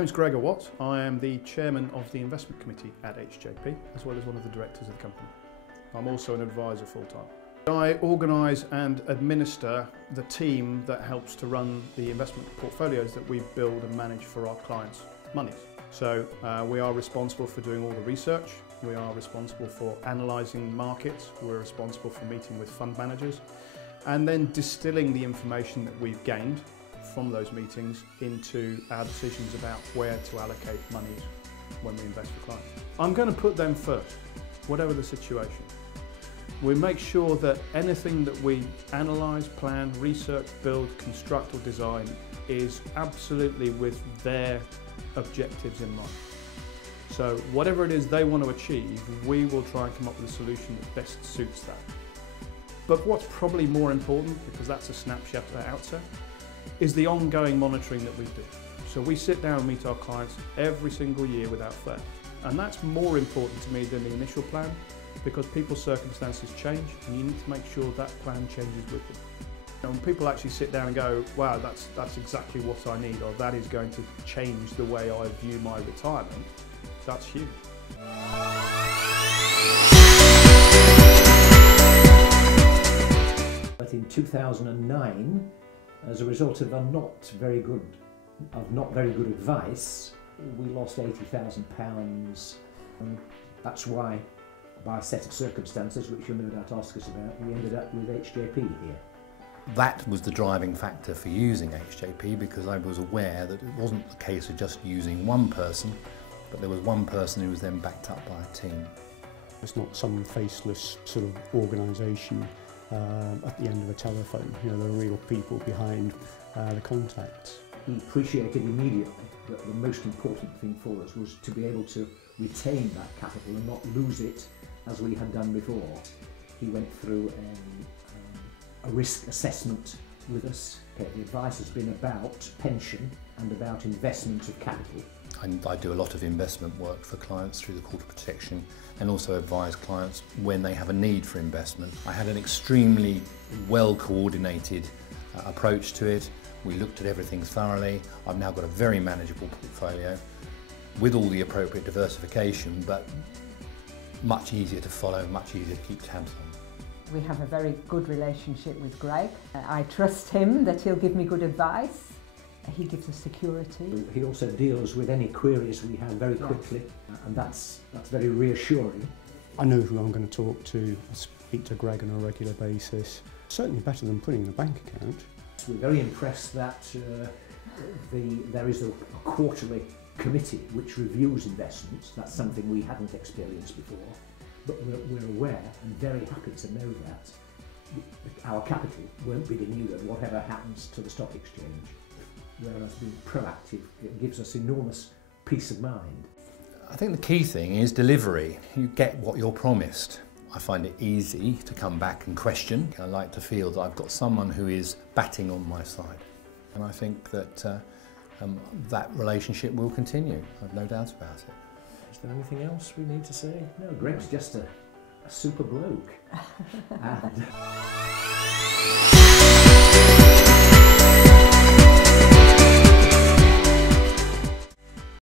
name's Gregor Watt. I am the chairman of the investment committee at HJP, as well as one of the directors of the company. I'm also an advisor full-time. I organise and administer the team that helps to run the investment portfolios that we build and manage for our clients' monies. So we are responsible for doing all the research, we are responsible for analysing markets, we're responsible for meeting with fund managers, and then distilling the information that we've gained from those meetings into our decisions about where to allocate monies when we invest for clients. I'm going to put them first, whatever the situation. We make sure that anything that we analyse, plan, research, build, construct or design is absolutely with their objectives in mind. So whatever it is they want to achieve, we will try and come up with a solution that best suits that. But what's probably more important, because that's a snapshot at the outset, is the ongoing monitoring that we do. So we sit down and meet our clients every single year without fail. And that's more important to me than the initial plan, because people's circumstances change and you need to make sure that plan changes with them. And when people actually sit down and go, wow, that's exactly what I need, or that is going to change the way I view my retirement, that's huge. But in 2009, as a result of not very good advice, we lost £80,000. And that's why, by a set of circumstances, which you'll no doubt ask us about, we ended up with HJP here. That was the driving factor for using HJP, because I was aware that it wasn't the case of just using one person, but there was one person who was then backed up by a team. It's not some faceless sort of organisation at the end of a telephone. You know, there are real people behind the contacts. He appreciated immediately that the most important thing for us was to be able to retain that capital and not lose it as we had done before. He went through a risk assessment with us. The advice has been about pension and about investment of capital. I do a lot of investment work for clients through the corporate protection, and also advise clients when they have a need for investment. I had an extremely well coordinated approach to it. We looked at everything thoroughly. I've now got a very manageable portfolio with all the appropriate diversification, but much easier to follow, much easier to keep tabs on. We have a very good relationship with Greg. I trust him that he'll give me good advice. He gives us security. He also deals with any queries we have very quickly, and that's very reassuring. I know who I'm going to talk to. I speak to Greg on a regular basis. Certainly better than putting in a bank account. We're very impressed that there is a quarterly committee which reviews investments. That's something we hadn't experienced before, but we're aware and very happy to know that our capital won't be denuded whatever happens to the stock exchange. Whereas being proactive, it gives us enormous peace of mind. I think the key thing is delivery. You get what you're promised. I find it easy to come back and question. I like to feel that I've got someone who is batting on my side. And I think that that relationship will continue. I've no doubt about it. Is there anything else we need to say? No, Greg's just a super bloke. And